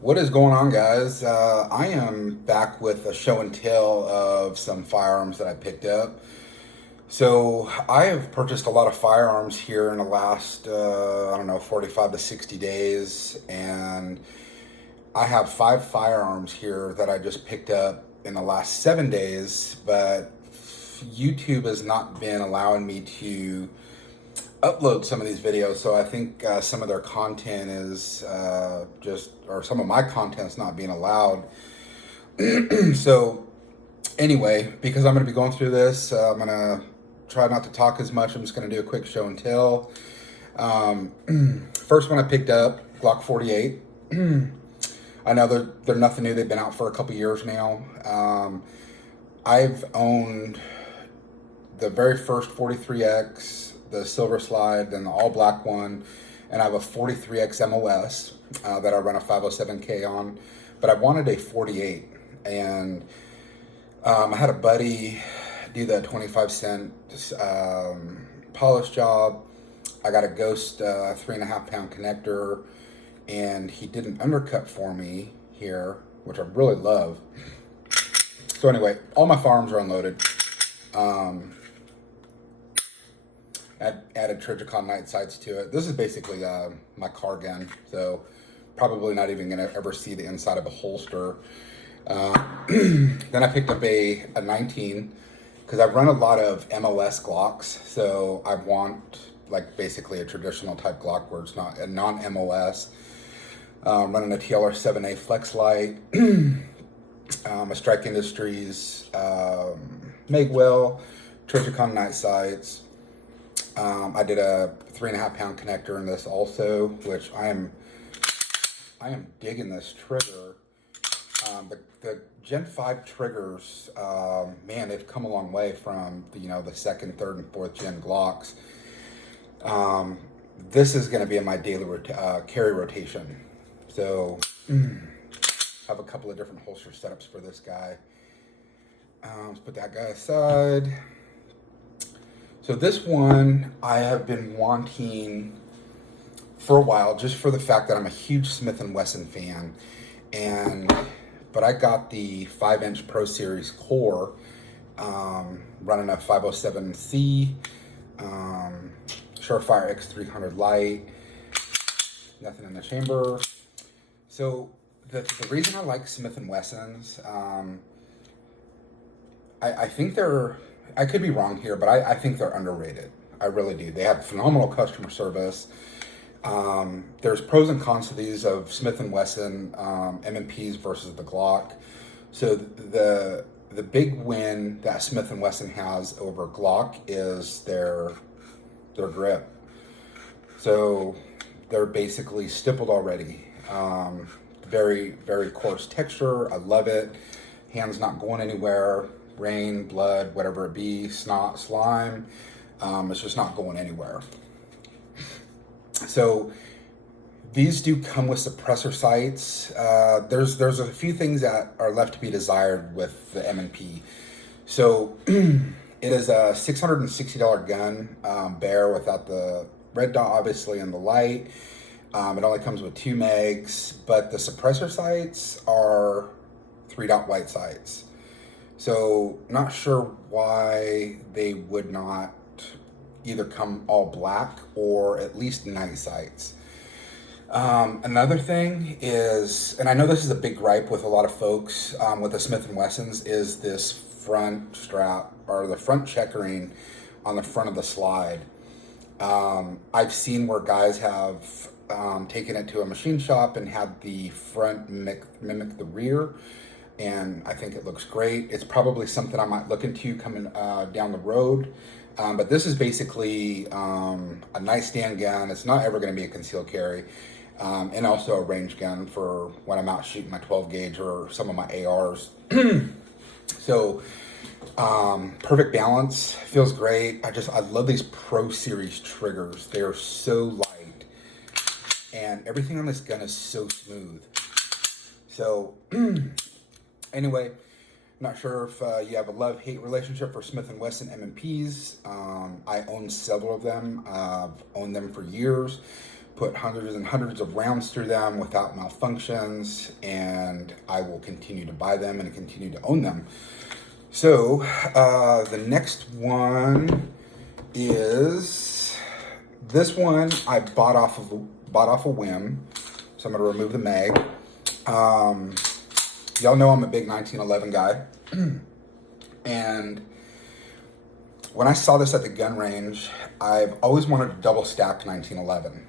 What is going on, guys? I am back with a show and tell of some firearms that I picked up. So, I have purchased a lot of firearms here in the last, I don't know, 45 to 60 days. And I have five firearms here that I just picked up in the last 7 days. But YouTube has not been allowing me to upload some of these videos, so I think some of their content is or some of my content's not being allowed. So anyway, because I'm going to be going through this, I'm going to try not to talk as much. I'm just going to do a quick show and tell. First one I picked up, Glock 48. I know they're nothing new. They've been out for a couple years now. I've owned the very first 43X, the silver slide, then the all black one, and I have a 43X MOS that I run a 507K on, but I wanted a 48, and I had a buddy do the 25 cent polish job. I got a Ghost 3.5 pound connector, and he did an undercut for me here, which I really love. So anyway, all my firearms are unloaded. Added Trigicon night sights to it. This is basically my car gun, so probably not even going to ever see the inside of a holster. Then I picked up a 19 because I've run a lot of MOS Glocks, so I want like basically a traditional type Glock where it's not a non-MOS. Running a TLR 7A Flex Light, a Strike Industries Magwell, Trigicon night sights. I did a 3.5 pound connector in this also, which I am digging this trigger. The Gen 5 triggers, man, they've come a long way from the second, third, and fourth gen Glocks. This is going to be in my daily carry rotation. So I have a couple of different holster setups for this guy. Let's put that guy aside. So this one I have been wanting for a while, just for the fact that I'm a huge Smith & Wesson fan, but I got the 5-inch Pro Series core, running a 507C, Surefire X300 light, nothing in the chamber. So the reason I like Smith & Wessons, I think I could be wrong here, but I think they're underrated. I really do. They have phenomenal customer service. There's pros and cons to these of Smith & Wesson M&Ps versus the Glock. So the big win that Smith & Wesson has over Glock is their grip. So they're basically stippled already. Very, very coarse texture. I love it. Hands not going anywhere. Rain, blood, whatever it be, snot, slime, it's just not going anywhere. So these do come with suppressor sights. There's a few things that are left to be desired with the M&P. So it is a $660 gun, bare without the red dot, obviously, and the light. It only comes with 2 mags, but the suppressor sights are 3-dot white sights. So not sure why they would not either come all black or at least night sights. Another thing is, and I know this is a big gripe with a lot of folks with the Smith & Wessons, is this front strap or the front checkering on the front of the slide. I've seen where guys have taken it to a machine shop and had the front mimic the rear, and I think it looks great. It's probably something I might look into coming down the road. But this is basically a nightstand gun. It's not ever going to be a concealed carry. And also a range gun for when I'm out shooting my 12 gauge or some of my ARs. So perfect balance, feels great. I love these Pro Series triggers. They are so light, and everything on this gun is so smooth. So anyway, not sure if you have a love-hate relationship for Smith & Wesson M&Ps. I own several of them. I've owned them for years. put hundreds and hundreds of rounds through them without malfunctions, and I will continue to buy them and continue to own them. So the next one is this one I bought off a whim. So I'm going to remove the mag. Y'all know I'm a big 1911 guy. And when I saw this at the gun range, I've always wanted a double stack 1911.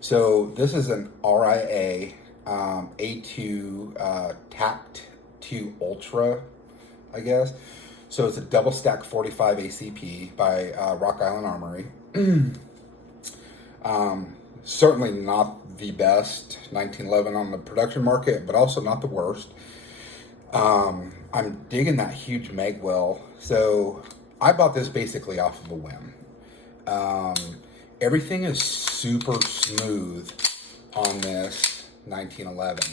So this is an RIA A2 Tact 2 Ultra, I guess. So it's a double stack 45 ACP by Rock Island Armory. Certainly not the best 1911 on the production market, but also not the worst. I'm digging that huge mag well. So I bought this basically off of a whim. Everything is super smooth on this 1911.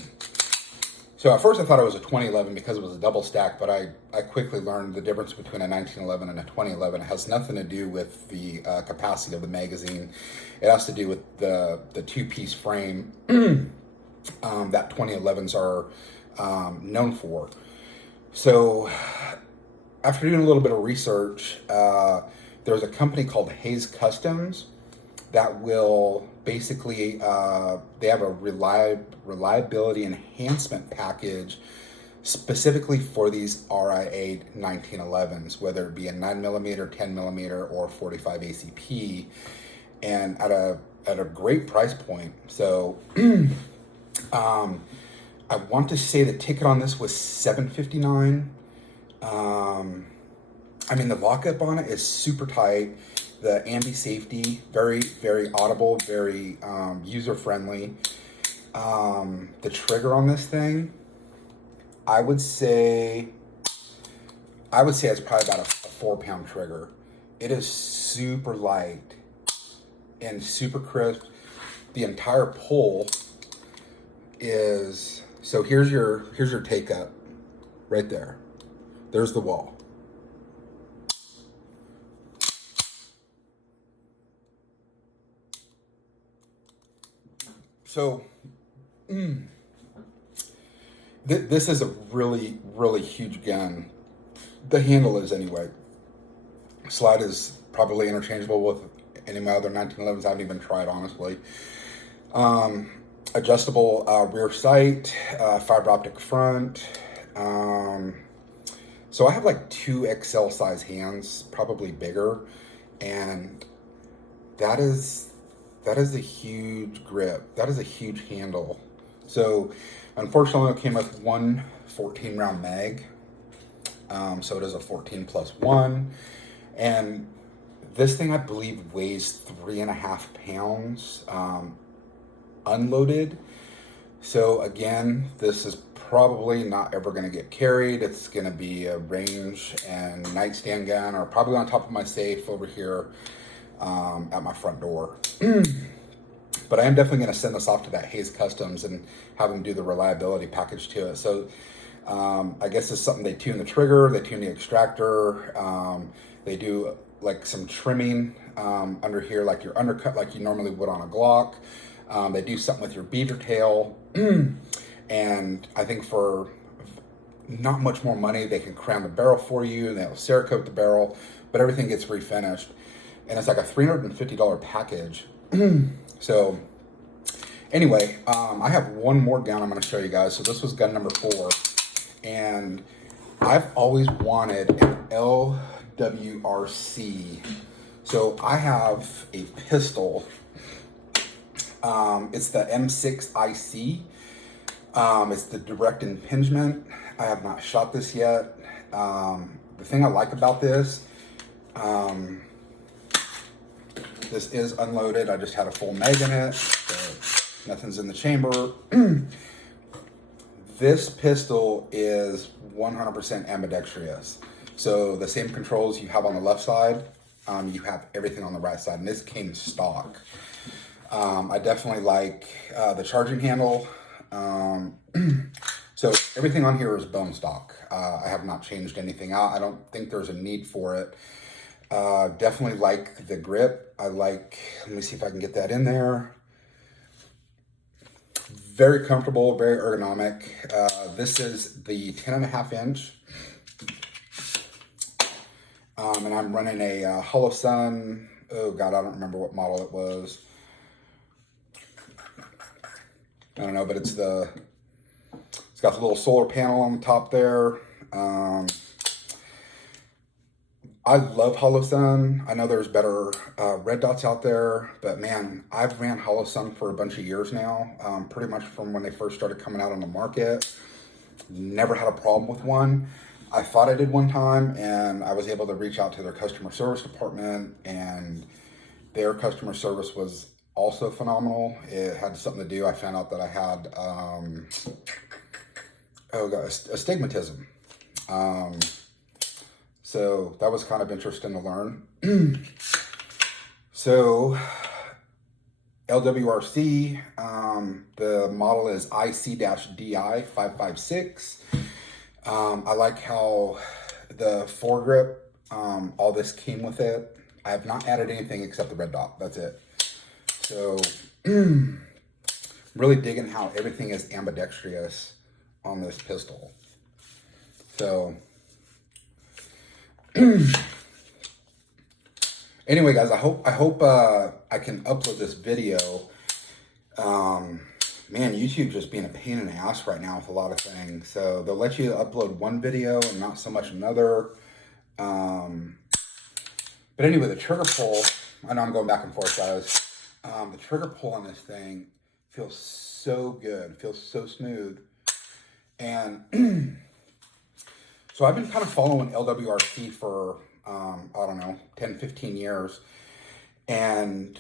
So at first I thought it was a 2011 because it was a double stack, but I quickly learned the difference between a 1911 and a 2011. It has nothing to do with the capacity of the magazine. It has to do with the two-piece frame that 2011s are known for. So after doing a little bit of research, there's a company called Hayes Customs that will basically, they have a reliability enhancement package specifically for these RIA 1911s, whether it be a 9mm, 10mm, or 45 ACP, and at a great price point. So I want to say the ticket on this was $759. I mean, the lockup on it is super tight. The ambi safety, very, very audible, very user-friendly. The trigger on this thing, I would say it's probably about a 4-pound trigger. It is super light and super crisp. The entire pull is, so here's your take up right there. There's the wall. So, this is a really, really huge gun. The handle is anyway. Slide is probably interchangeable with any of my other 1911s. I haven't even tried, honestly. Adjustable rear sight, fiber optic front. So I have like 2 XL size hands, probably bigger, and that is a huge grip. That is a huge handle. So unfortunately it came with one 14 round mag. So it is a 14 plus 1. And this thing I believe weighs 3.5 pounds unloaded. So again, this is probably not ever going to get carried. It's going to be a range and nightstand gun, or probably on top of my safe over here at my front door. But I am definitely going to send this off to that Hayes Customs and have them do the reliability package to it. So I guess it's something, they tune the trigger, they tune the extractor, they do like some trimming under here, like your undercut, like you normally would on a Glock. They do something with your beaver tail. And I think for not much more money, they can crown the barrel for you, and they'll Cerakote the barrel, but everything gets refinished. And it's like a $350 package. So anyway, I have one more gun I'm going to show you guys. So this was gun number 4. And I've always wanted an LWRC. So I have a pistol. It's the M6IC. It's the direct impingement. I have not shot this yet. The thing I like about this, this is unloaded. I just had a full mag in it, so nothing's in the chamber. This pistol is 100% ambidextrous. So the same controls you have on the left side, you have everything on the right side, and this came stock. I definitely like the charging handle. So everything on here is bone stock. I have not changed anything out. I don't think there's a need for it. Definitely like the grip. I like, let me see if I can get that in there. very comfortable, very ergonomic. This is the 10.5 inch. And I'm running a Hollow Sun. Oh God, I don't remember what model it was. I don't know, but it's got the little solar panel on the top there. I love Hollow Sun. I know there's better red dots out there, but man, I've ran Hollow Sun for a bunch of years now, pretty much from when they first started coming out on the market. Never had a problem with one. I thought I did one time, and I was able to reach out to their customer service department, and their customer service was also phenomenal. It had something to do, I found out that I had astigmatism. So that was kind of interesting to learn. So LWRC, the model is IC-DI 556. I like how the foregrip, all this came with it. I have not added anything except the red dot. That's it. So really digging how everything is ambidextrous on this pistol. So anyway, guys, I hope I can upload this video. Man, YouTube just being a pain in the ass right now with a lot of things. So they'll let you upload one video and not so much another. But anyway, the trigger pull, I know I'm going back and forth, guys. The trigger pull on this thing feels so good, feels so smooth. And so I've been kind of following LWRC for, I don't know, 10, 15 years. And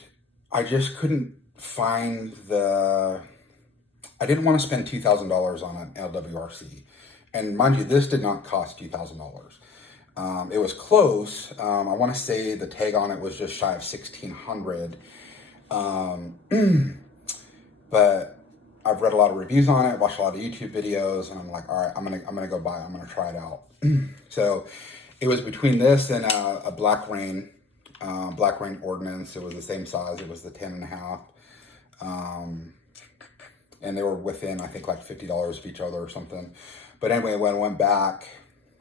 I just couldn't find I didn't want to spend $2,000 on an LWRC. And mind you, this did not cost $2,000. It was close. I want to say the tag on it was just shy of $1,600. But I've read a lot of reviews on it, watched a lot of YouTube videos, and I'm like, all right, I'm gonna go buy it. I'm gonna try it out. So it was between this and a Black Rain Ordnance. It was the same size. It was the 10.5. And they were within, I think, like $50 of each other or something. But anyway, when I went back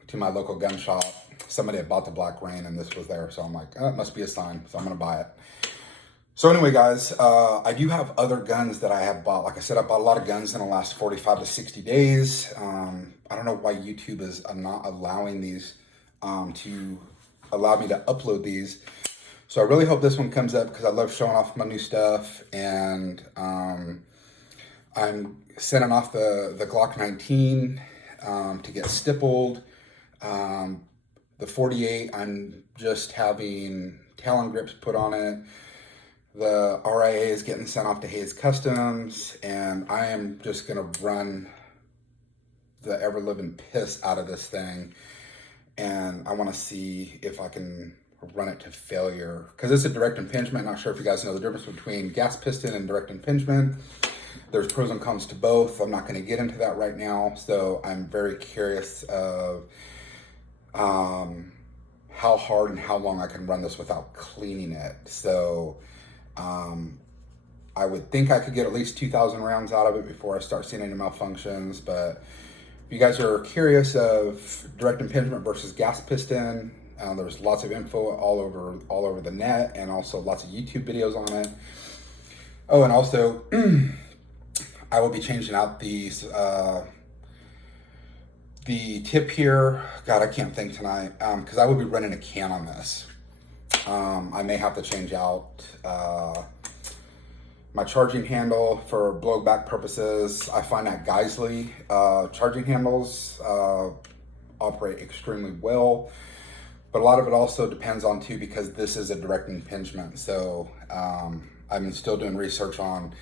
to my local gun shop, somebody had bought the Black Rain and this was there. So I'm like, oh, it must be a sign. So I'm gonna buy it. So anyway, guys, I do have other guns that I have bought. Like I said, I bought a lot of guns in the last 45 to 60 days. I don't know why YouTube is not allowing these to allow me to upload these. So I really hope this one comes up because I love showing off my new stuff. And I'm sending off the Glock 19 to get stippled. The 48, I'm just having Talon grips put on it. The RIA is getting sent off to Hayes Customs, and I am just gonna run the ever-living piss out of this thing. And I wanna see if I can run it to failure. Because it's a direct impingement. Not sure if you guys know the difference between gas piston and direct impingement. There's pros and cons to both. I'm not gonna get into that right now. So I'm very curious of how hard and how long I can run this without cleaning it. So I would think I could get at least 2,000 rounds out of it before I start seeing any malfunctions. But if you guys are curious of direct impingement versus gas piston, there's lots of info all over the net, and also lots of YouTube videos on it. Oh, and also I will be changing out these the tip here. God, I can't think tonight because I will be running a can on this. I may have to change out my charging handle for blowback purposes. I find that Geisley charging handles operate extremely well, but a lot of it also depends on too, because this is a direct impingement. So I'm still doing research on,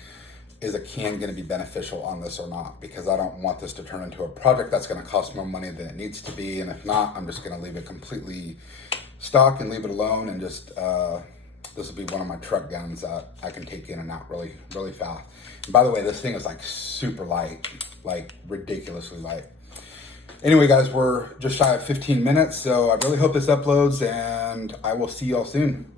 is a can going to be beneficial on this or not? Because I don't want this to turn into a project that's going to cost more money than it needs to be. And if not, I'm just going to leave it completely stock and leave it alone. And just, this will be one of my truck guns that I can take in and out really, really fast. And by the way, this thing is like super light, like ridiculously light. Anyway, guys, we're just shy of 15 minutes. So I really hope this uploads, and I will see y'all soon.